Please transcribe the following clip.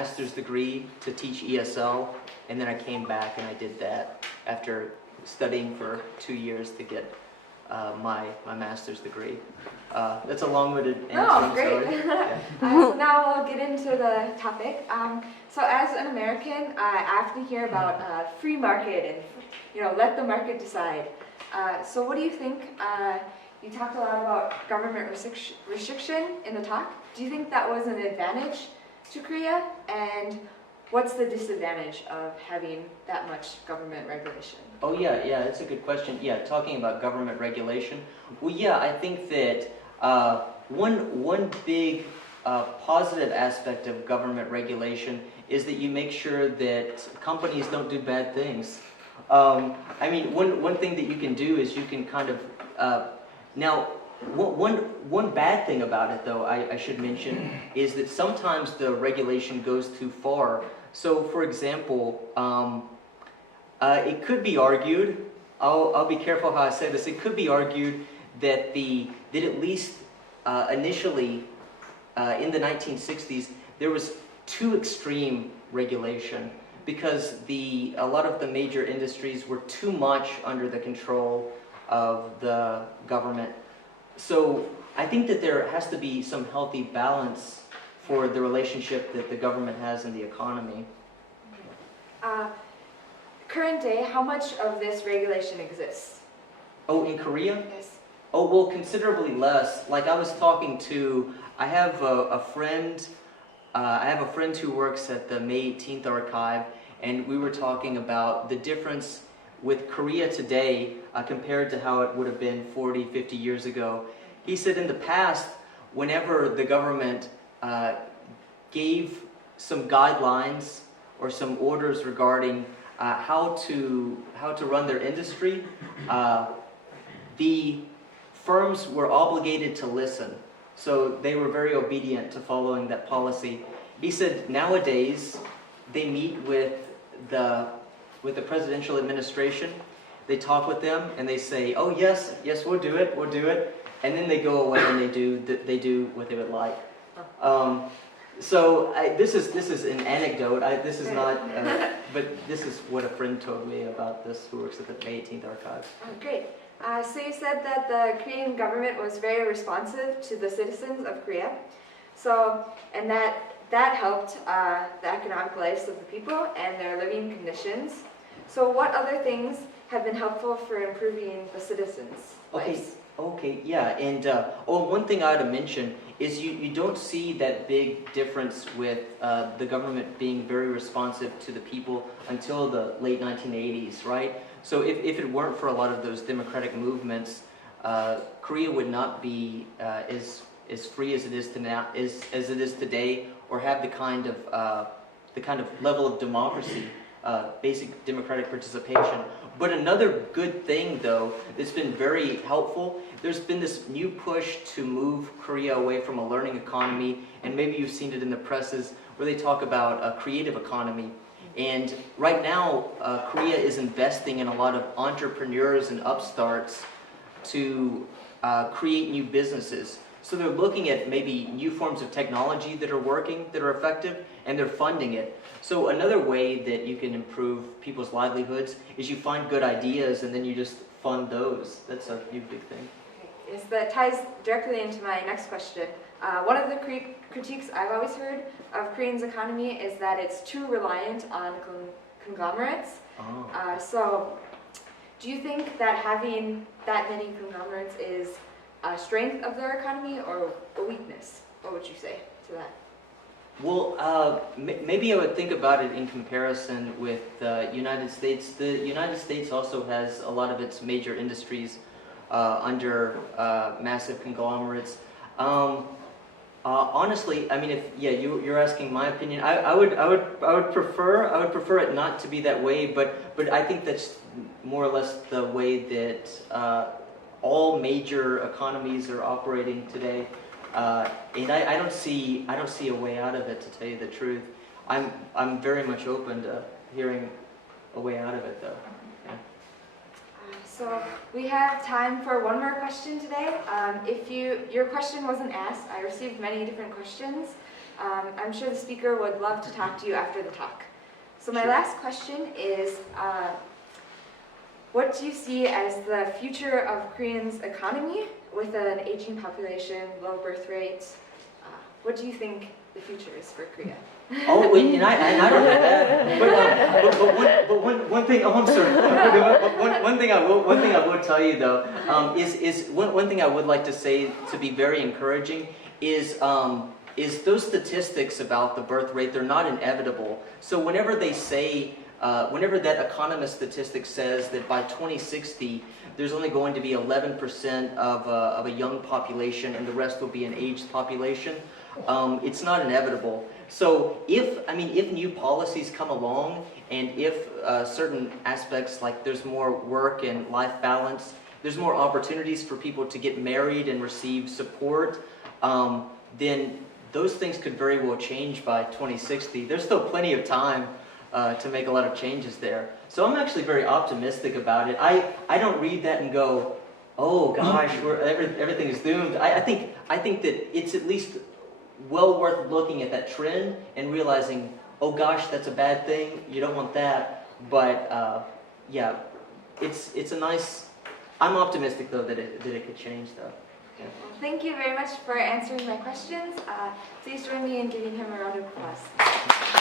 master's degree to teach ESL, and then I came back and I did that after studying for 2 years to get my master's degree. That's a long-winded answer. No, great. Yeah. So now we'll get into the topic. So as an American, I often hear about free market and let the market decide. So what do you think? You talked a lot about government restriction in the talk. Do you think that was an advantage to Korea? And what's the disadvantage of having that much government regulation? Oh yeah, that's a good question. Yeah, talking about government regulation. Well, yeah, I think that one big positive aspect of government regulation is that you make sure that companies don't do bad things. I mean, one thing that you can do is you can kind of now. One bad thing about it, though, I should mention, is that sometimes the regulation goes too far. So, for example, it could be argued, I'll be careful how I say this, it could be argued that at least initially in the 1960s, there was too extreme regulation because a lot of the major industries were too much under the control of the government. So I think that there has to be some healthy balance for the relationship that the government has in the economy. Current day, how much of this regulation exists? Oh, in Korea? Yes. Oh, well, considerably less. Like I was talking to, I have a friend who works at the May 18th archive, and we were talking about the difference with Korea today compared to how it would have been 40, 50 years ago. He said in the past, whenever the government gave some guidelines or some orders regarding how to run their industry, the firms were obligated to listen. So they were very obedient to following that policy. He said nowadays they meet with the presidential administration, they talk with them and they say, oh yes, we'll do it, and then they go away and they do what they would like. So this is an anecdote. This is not, but this is what a friend told me about this, who works at the May 18th archive. Oh, great. So you said that the Korean government was very responsive to the citizens of Korea. So, and that helped the economic lives of the people and their living conditions. So what other things have been helpful for improving the citizens' lives? Okay, yeah, and one thing I ought to mention is you don't see that big difference with the government being very responsive to the people until the late 1980s, right? So if it weren't for a lot of those democratic movements, Korea would not be as free as it is as it is today, or have the kind of level of democracy, basic democratic participation. But another good thing, though, that's been very helpful, there's been this new push to move Korea away from a learning economy, and maybe you've seen it in the presses, where they talk about a creative economy. And right now, Korea is investing in a lot of entrepreneurs and upstarts to create new businesses. So they're looking at maybe new forms of technology that are working, that are effective, and they're funding it. So another way that you can improve people's livelihoods is you find good ideas and then you just fund those. That's a big thing. Okay. That ties directly into my next question. One of the critiques I've always heard of Korean's economy is that it's too reliant on conglomerates. Oh. So do you think that having that many conglomerates is a strength of their economy or a weakness? What would you say to that? Well, maybe I would think about it in comparison with the United States. The United States also has a lot of its major industries under massive conglomerates. Honestly, I mean, if you're asking my opinion, I would prefer it not to be that way. But I think that's more or less the way that all major economies are operating today. And I don't see a way out of it, to tell you the truth. I'm very much open to hearing a way out of it, though. Yeah. So we have time for one more question today. If your question wasn't asked, I received many different questions. I'm sure the speaker would love to talk to you after the talk. So my last question is, what do you see as the future of Korean's economy with an aging population, low birth rates? What do you think the future is for Korea? Oh, wait, and I don't know that. But one thing. Oh, I'm sorry. One thing I will tell you though is one thing I would like to say to be very encouraging is those statistics about the birth rate. They're not inevitable. So whenever they say, whenever that economist statistic says that by 2060 there's only going to be 11% of a young population and the rest will be an aged population, it's not inevitable. So if new policies come along and if certain aspects like there's more work and life balance, there's more opportunities for people to get married and receive support, then those things could very well change by 2060. There's still plenty of time to make a lot of changes there. So I'm actually very optimistic about it. I don't read that and go, oh gosh, everything is doomed. I think that it's at least well worth looking at that trend and realizing, oh gosh, that's a bad thing. You don't want that. But yeah, it's a nice. I'm optimistic though that it could change though. Yeah. Well, thank you very much for answering my questions. Please join me in giving him a round of applause.